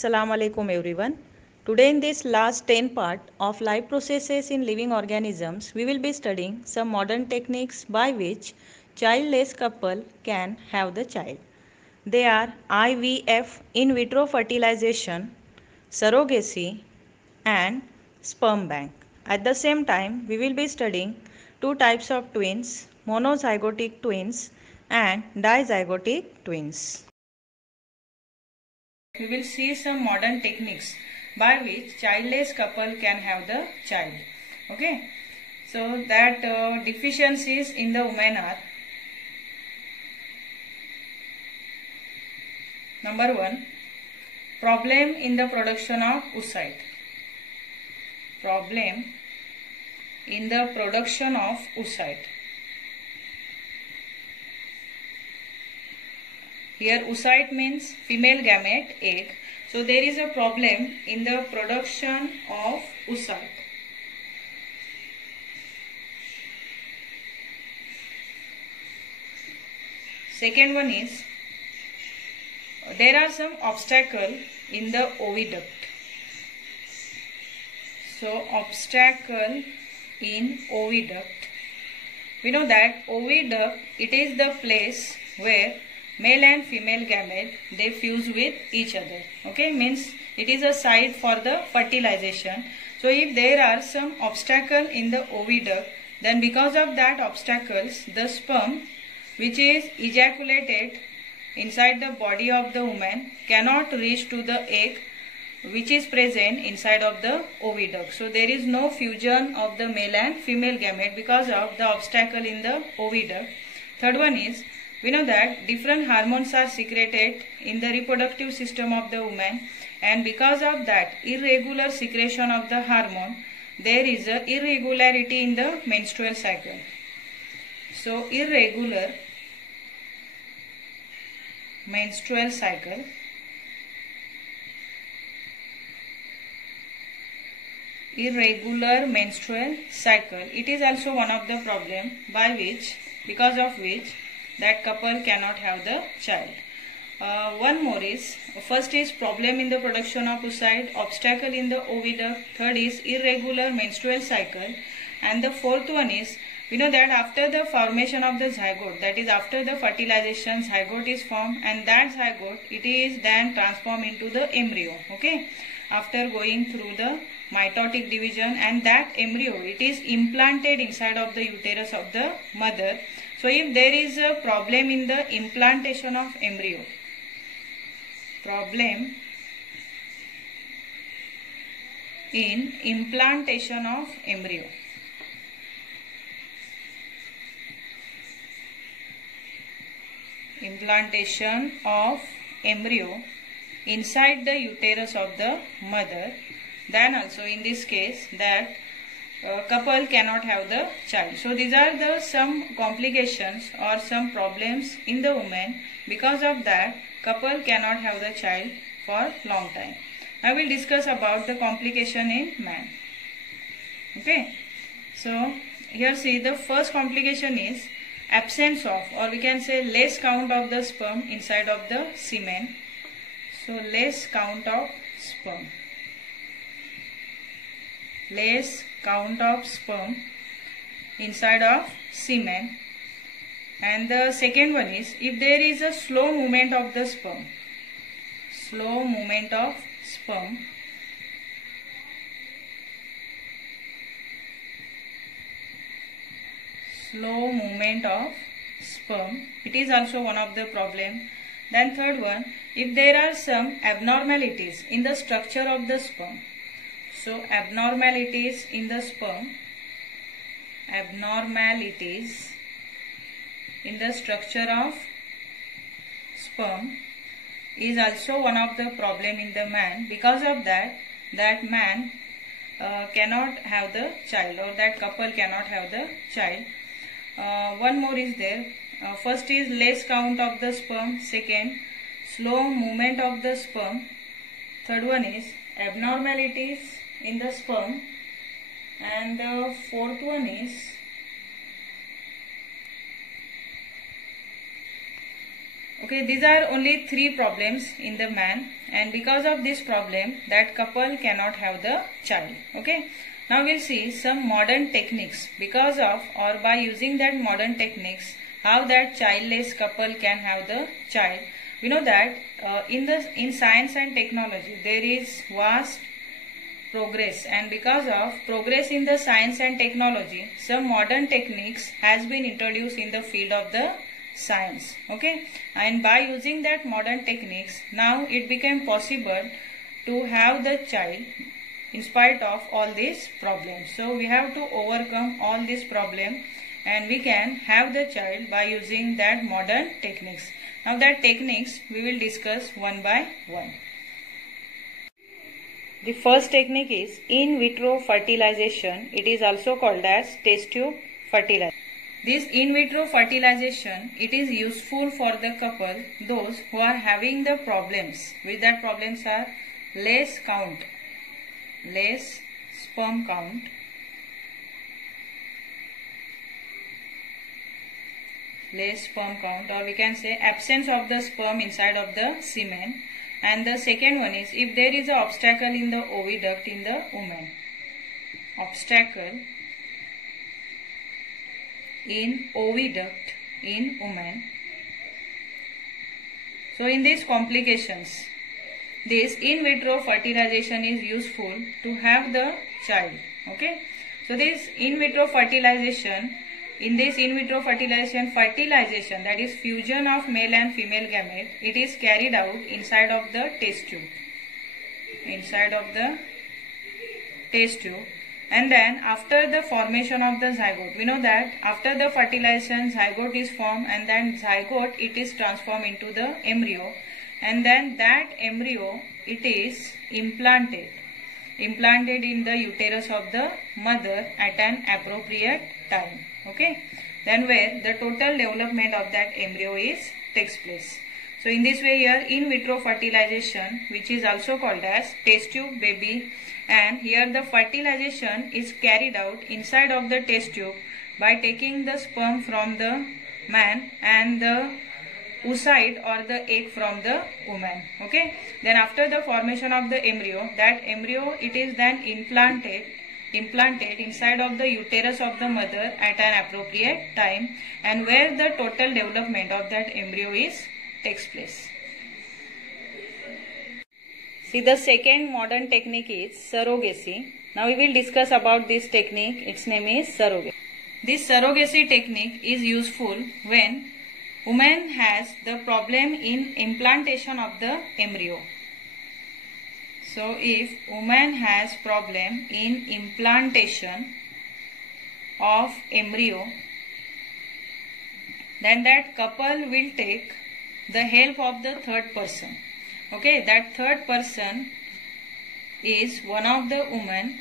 Assalamu alaikum everyone. Today in this last 10 part of life processes in living organisms, we will be studying some modern techniques by which childless couple can have the child. They are IVF, in vitro fertilization, surrogacy and sperm bank. At the same time, we will be studying two types of twins, monozygotic twins and dizygotic twins. We will see some modern techniques by which childless couple can have the child. Okay, so that deficiencies in the woman are: number 1, problem in the production of oocyte. Problem in the production of oocyte. Here oocyte means female gamete, egg. So there is a problem in the production of oocyte. Second one is, there are some obstacle in the oviduct. So obstacle in oviduct. We know that oviduct, it is the place where male and female gamete, they fuse with each other. Okay, means it is a site for the fertilization. So if there are some obstacle in the oviduct, then because of that obstacles, the sperm which is ejaculated inside the body of the woman cannot reach to the egg which is present inside of the oviduct. So there is no fusion of the male and female gamete because of the obstacle in the oviduct. Third one is, we know that different hormones are secreted in the reproductive system of the woman, and because of that irregular secretion of the hormone, there is a irregularity in the menstrual cycle. So irregular menstrual cycle. Irregular menstrual cycle. It is also one of the problem by which, because of which, that couple cannot have the child. One more is, first is problem in the production of oocyte, obstacle in the oviduct. Third is irregular menstrual cycle, and the fourth one is, we know that after the formation of the zygote, that is after the fertilization, zygote is formed, and that zygote, it is then transformed into the embryo. Okay, after going through the mitotic division, and that embryo, it is implanted inside of the uterus of the mother. So if there is a problem in the implantation of embryo, problem in implantation of embryo, implantation of embryo inside the uterus of the mother, then also in this case that couple cannot have the child. So these are the some complications or some problems in the woman. Because of that, couple cannot have the child for long time. I will discuss about the complication in man. Okay, so here see, the first complication is absence of, or we can say less count of the sperm inside of the semen. So less count of sperm. Less count of sperm inside of semen. And the second one is, if there is a slow movement of the sperm, slow movement of sperm, slow movement of sperm, it is also one of the problem. Then third one, if there are some abnormalities in the structure of the sperm. So abnormalities in the sperm, abnormalities in the structure of sperm is also one of the problem in the man. Because of that, that man cannot have the child, or that couple cannot have the child. One more is there. First is less count of the sperm. Second, slow movement of the sperm. Third one is abnormalities in the sperm, and the fourth one is Okay, these are only 3 problems in the man, and because of this problem that couple cannot have the child. Okay, now we'll see some modern techniques because of or by using that modern techniques how that childless couple can have the child. We know that in science and technology there is vast progress, and because of progress in the science and technology some modern techniques has been introduced in the field of the science. Okay, and by using that modern techniques now it became possible to have the child in spite of all these problems. So we have to overcome all these problems and we can have the child by using that modern techniques. Now that techniques we will discuss one by one. The first technique is in vitro fertilization. It is also called as test tube fertilization. This in vitro fertilization, it is useful for the couple, those who are having the problems, which that problems are less sperm count, or we can say absence of the sperm inside of the semen. And the second one is if there is an obstacle in the oviduct in the woman. Obstacle in oviduct in woman. So in these complications, this in vitro fertilization is useful to have the child. Okay. So this in vitro fertilization, in this in vitro fertilization that is fusion of male and female gamete, it is carried out inside of the test tube. And then after the formation of the zygote, we know that after the fertilization zygote is formed, and then zygote it is transformed into the embryo, and then that embryo it is implanted in the uterus of the mother at an appropriate time. Okay, then where the total development of that embryo takes place. So in this way here in vitro fertilization, which is also called as test tube baby, and here the fertilization is carried out inside of the test tube by taking the sperm from the man and the oocyte or the egg from the woman. Okay, then after the formation of the embryo, that embryo it is then implanted inside of the uterus of the mother at an appropriate time, and where the total development of that embryo takes place. See, the second modern technique is surrogacy. Now we will discuss about this technique. Its name is surrogacy. This surrogacy technique is useful when woman has the problem in implantation of the embryo. So if woman has problem in implantation of embryo, then that couple will take the help of the third person. Okay, that third person is one of the women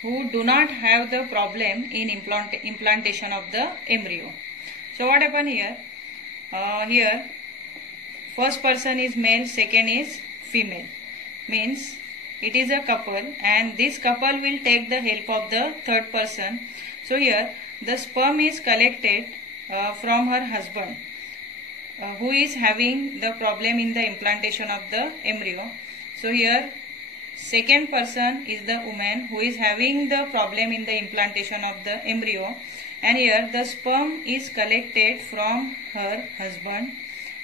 who do not have the problem in implantation of the embryo. So what happened here? Here first person is male, second is female. Means it is a couple, and this couple will take the help of the third person. So here the sperm is collected from her husband who is having the problem in the implantation of the embryo. So here second person is the woman who is having the problem in the implantation of the embryo, and here the sperm is collected from her husband,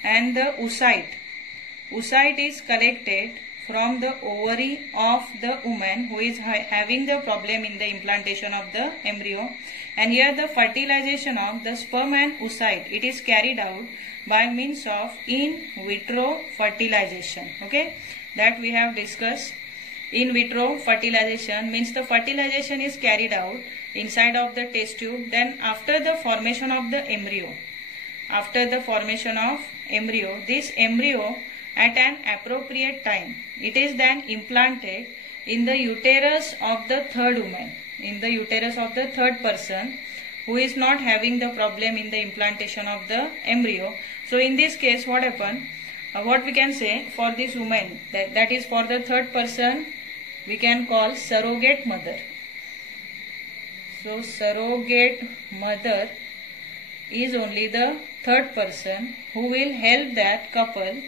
and the oocyte is collected from the ovary of the woman who is having the problem in the implantation of the embryo, and here the fertilization of the sperm and oocyte it is carried out by means of in vitro fertilization. Okay, that we have discussed. In vitro fertilization means the fertilization is carried out inside of the test tube. Then after the formation of the embryo, this embryo at an appropriate time, it is then implanted in the uterus of the third woman, in the uterus of the third person who is not having the problem in the implantation of the embryo. So in this case what happened? What we can say for this woman, that is for the third person, we can call surrogate mother. So surrogate mother is only the third person who will help that couple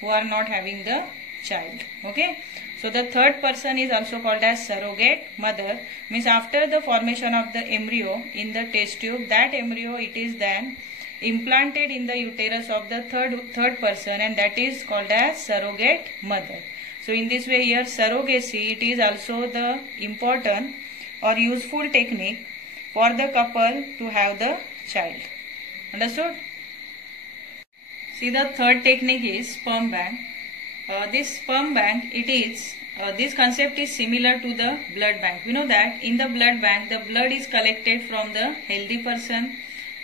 who are not having the child. Okay. So the third person is also called as surrogate mother. Means after the formation of the embryo in the test tube, that embryo it is then implanted in the uterus of the third person, and that is called as surrogate mother. So in this way here surrogacy, it is also the important or useful technique for the couple to have the child. Understood? See, the third technique is sperm bank. This sperm bank, this concept is similar to the blood bank. We know that in the blood bank, the blood is collected from the healthy person,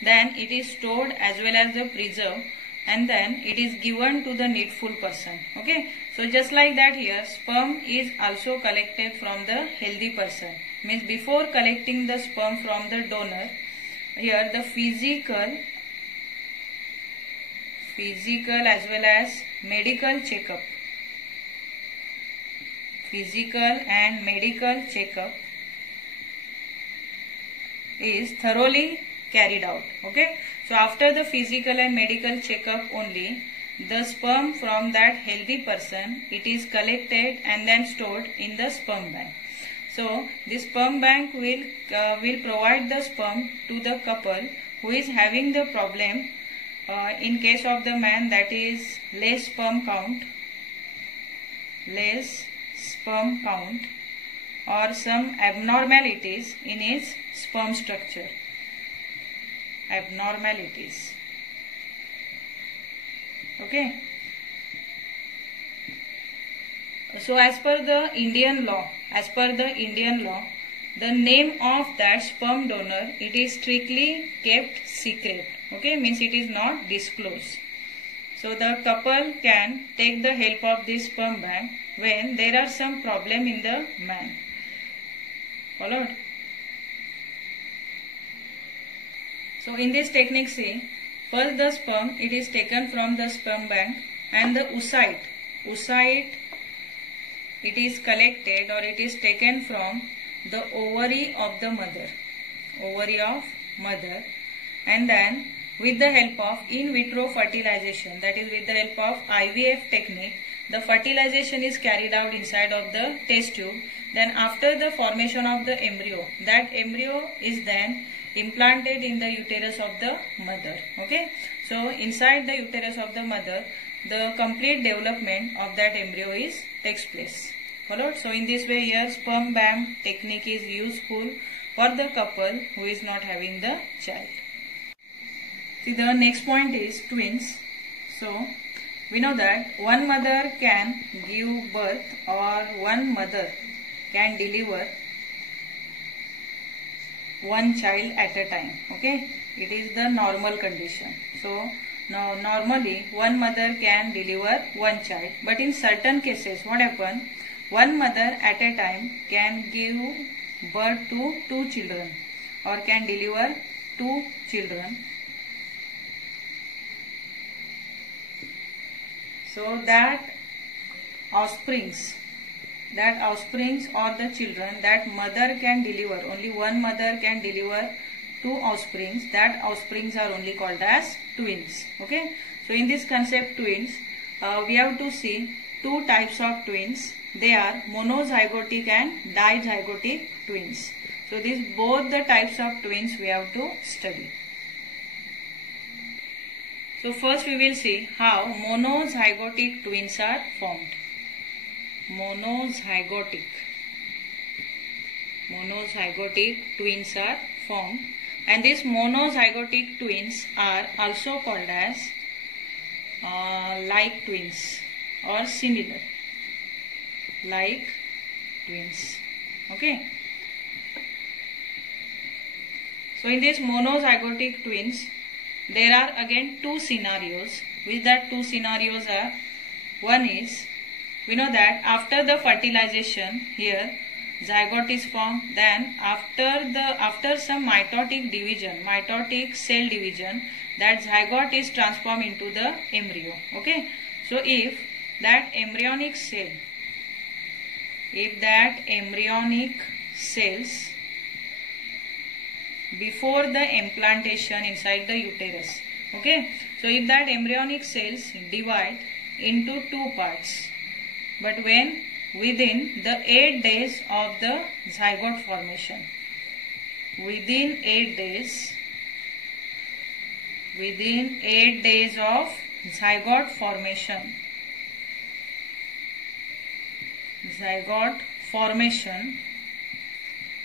then it is stored as well as the preserved, and then it is given to the needful person. Okay. So just like that here, sperm is also collected from the healthy person. Means before collecting the sperm from the donor, here the physical as well as medical checkup. Physical and medical checkup is thoroughly carried out. Okay. So after the physical and medical checkup only, the sperm from that healthy person, it is collected and then stored in the sperm bank. So this sperm bank will provide the sperm to the couple who is having the problem. In case of the man, that is less sperm count or some abnormalities in his sperm structure. Abnormalities. Okay. So as per the Indian law, the name of that sperm donor, it is strictly kept secret. Okay, means it is not disclosed. So the couple can take the help of this sperm bank when there are some problem in the man. Followed? So in this technique, see, first the sperm, it is taken from the sperm bank, and the oocyte, it is collected or it is taken from the ovary of the mother, and then with the help of in vitro fertilization, that is with the help of IVF technique, the fertilization is carried out inside of the test tube. Then after the formation of the embryo, that embryo is then implanted in the uterus of the mother. Okay. So inside the uterus of the mother, the complete development of that embryo takes place. Followed? So in this way here, sperm bank technique is useful for the couple who is not having the child. See, the next point is twins. So we know that one mother can give birth or one mother can deliver one child at a time. Okay, it is the normal condition. So now normally one mother can deliver one child, but in certain cases what happen, one mother at a time can give birth to two children or can deliver two children. So that offsprings or the children that mother can deliver, only one mother can deliver two offsprings, that offsprings are only called as twins. Okay. So in this concept twins, we have to see two types of twins. They are monozygotic and dizygotic twins. So these both the types of twins we have to study. So first we will see how monozygotic twins are formed. Monozygotic twins are formed, and these monozygotic twins are also called as like twins or similar like twins. Okay. So in these monozygotic twins, there are again two scenarios, which that two scenarios are, one is, we know that after the fertilization here zygote is formed, then after some mitotic cell division, that zygote is transformed into the embryo. Okay. So if that embryonic cells before the implantation inside the uterus. Okay, so if that embryonic cells divide into two parts, but when within the 8 days of the zygote formation, within 8 days of zygote formation,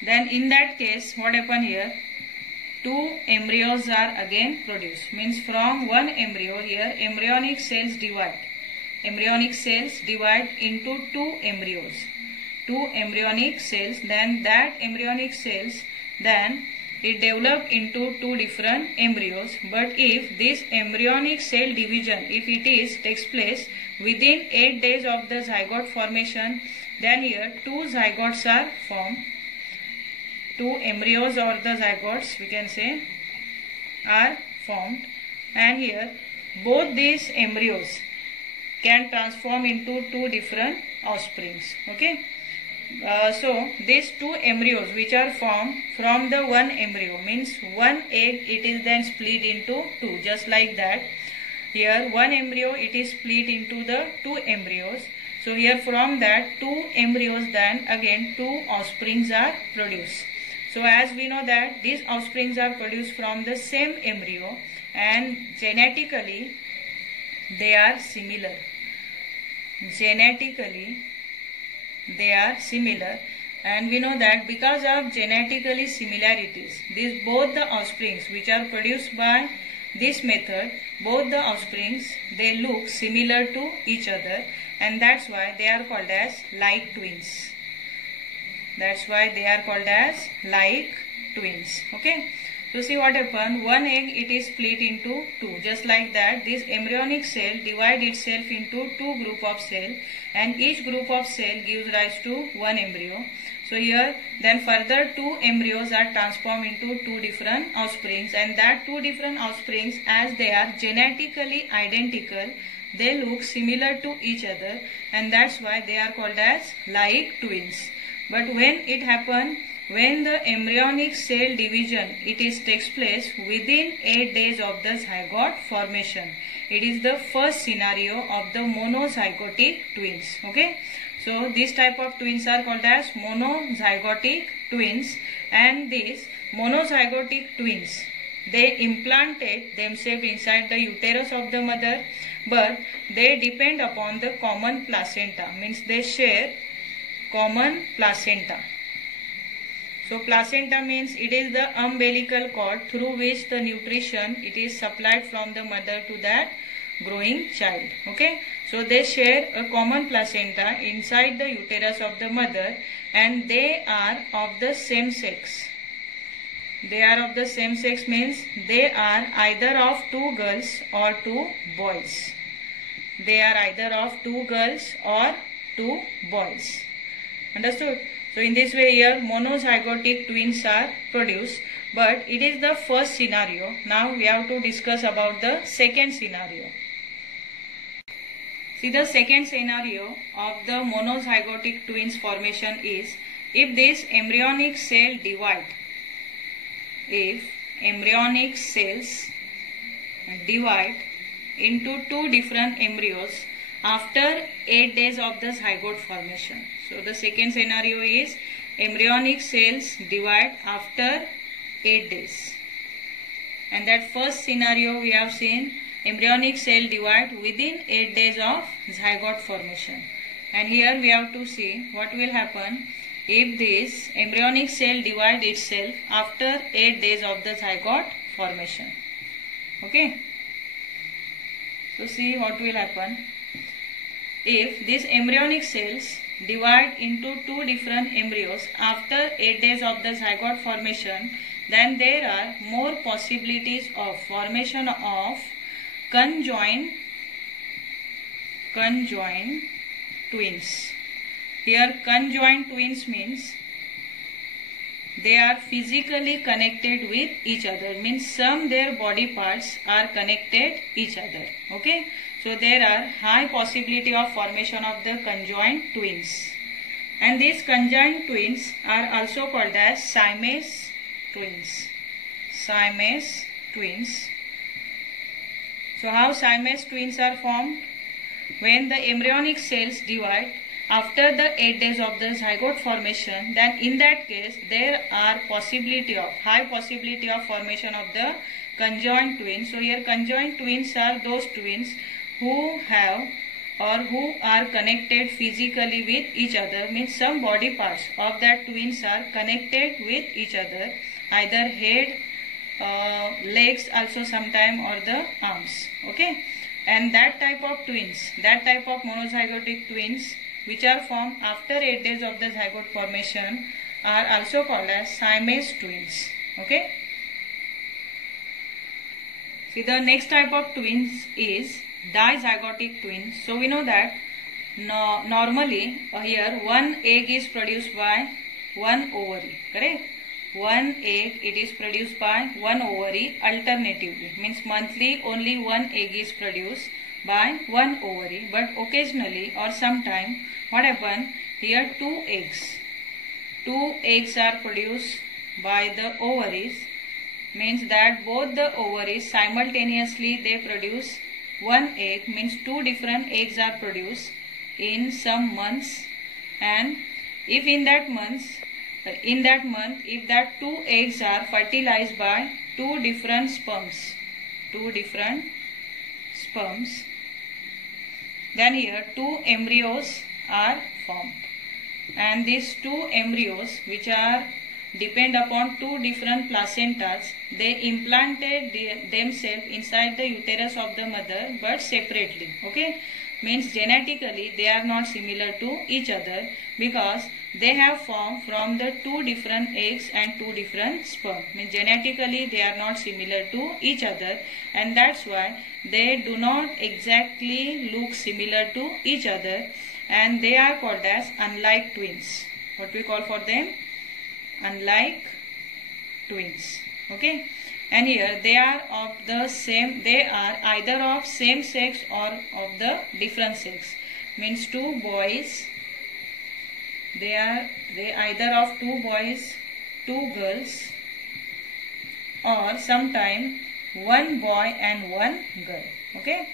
then in that case what happen here, two embryos are again produced. Means from one embryo, here embryonic cells divide into two embryos, then that embryonic cells, then it developed into two different embryos. But if this embryonic cell division, if it takes place within 8 days of the zygote formation, then here two zygotes are formed. Two embryos or the zygotes, we can say, are formed, and here both these embryos can transform into two different offsprings. Okay, so these two embryos which are formed from the one embryo, means one egg, it is then split into two, just like that. Here one embryo, it is split into the two embryos. So here from that two embryos, then again two offsprings are produced. So as we know that these offsprings are produced from the same embryo, and genetically they are similar. And we know that because of genetically similarities, these both the offsprings which are produced by this method, both the offsprings, they look similar to each other, and that's why they are called as like twins. Okay, so see what happened, one egg, it is split into two, just like that. This embryonic cell divide itself into two group of cell, and each group of cell gives rise to one embryo. So here then further two embryos are transformed into two different offsprings, and that two different offsprings, as they are genetically identical, they look similar to each other, and that's why they are called as like twins. But when it happens, when the embryonic cell division, takes place within 8 days of the zygote formation, it is the first scenario of the monozygotic twins. Okay, so this type of twins are called as monozygotic twins, and these monozygotic twins, they implanted themselves inside the uterus of the mother, but they depend upon the common placenta, means they share common placenta. So placenta means it is the umbilical cord through which the nutrition, it is supplied from the mother to that growing child. Okay, so they share a common placenta inside the uterus of the mother, and they are of the same sex. Means they are either of two girls or two boys. Understood? So in this way here monozygotic twins are produced, but it is the first scenario. Now we have to discuss about the second scenario. See, the second scenario of the monozygotic twins formation is if this embryonic cell divide. If embryonic cells divide into two different embryos after 8 days of the zygote formation. So the second scenario is embryonic cells divide after 8 days. And that first scenario we have seen, embryonic cell divide within 8 days of zygote formation. And here we have to see what will happen if this embryonic cell divide itself after 8 days of the zygote formation. Okay. So see what will happen. If these embryonic cells divide into two different embryos after 8 days of the zygote formation, then there are more possibilities of formation of conjoined twins. Here conjoined twins means they are physically connected with each other, means some their body parts are connected each other. Okay, so there are high possibility of formation of the conjoined twins, and these conjoined twins are also called as Siamese twins. Siamese twins. So how Siamese twins are formed? When the embryonic cells divide after the 8 days of the zygote formation, then in that case there are high possibility of formation of the conjoined twins. So here conjoined twins are those twins who have or who are connected physically with each other, means some body parts of that twins are connected with each other, either head, legs also sometime, or the arms. Okay, and that type of twins, that type of monozygotic twins which are formed after 8 days of the zygote formation are also called as Siamese twins. Okay. See, the next type of twins is dizygotic twins. So we know that normally here one egg is produced by one ovary, correct? One egg, it is produced by one ovary alternatively, means monthly only one egg is produced by one ovary, but occasionally or sometime what happen, here two eggs are produced by the ovaries, means that both the ovaries simultaneously they produce one egg, means two different eggs are produced in some months, and if in that month if that two eggs are fertilized by two different sperms, then here two embryos are formed, and these two embryos which are depend upon two different placentas, they implanted themselves inside the uterus of the mother but separately. Okay, means genetically they are not similar to each other because they have formed from the two different eggs and two different sperm. Means genetically they are not similar to each other, and that's why they do not exactly look similar to each other, and they are called as unlike twins. What we call for them? Unlike twins. Okay, and here they are of the same, they are either of same sex or of the different sex, means two boys, they either of two boys, two girls, or sometime one boy and one girl. Okay,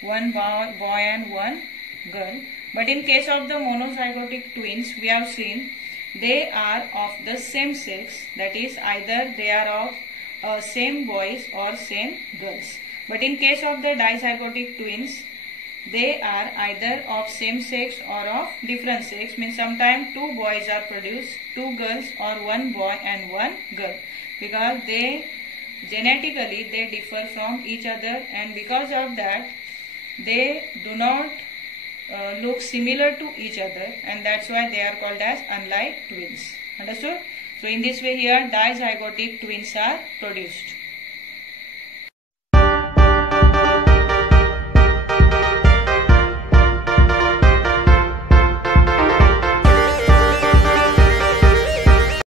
one boy and one girl. But in case of the monozygotic twins, we have seen they are of the same sex, that is either they are of same boys or same girls. But in case of the dizygotic twins, they are either of same sex or of different sex, means sometimes two boys are produced, two girls, or one boy and one girl, because they genetically they differ from each other, and because of that they do not look similar to each other, and that's why they are called as unlike twins. Understood? So in this way here dizygotic twins are produced.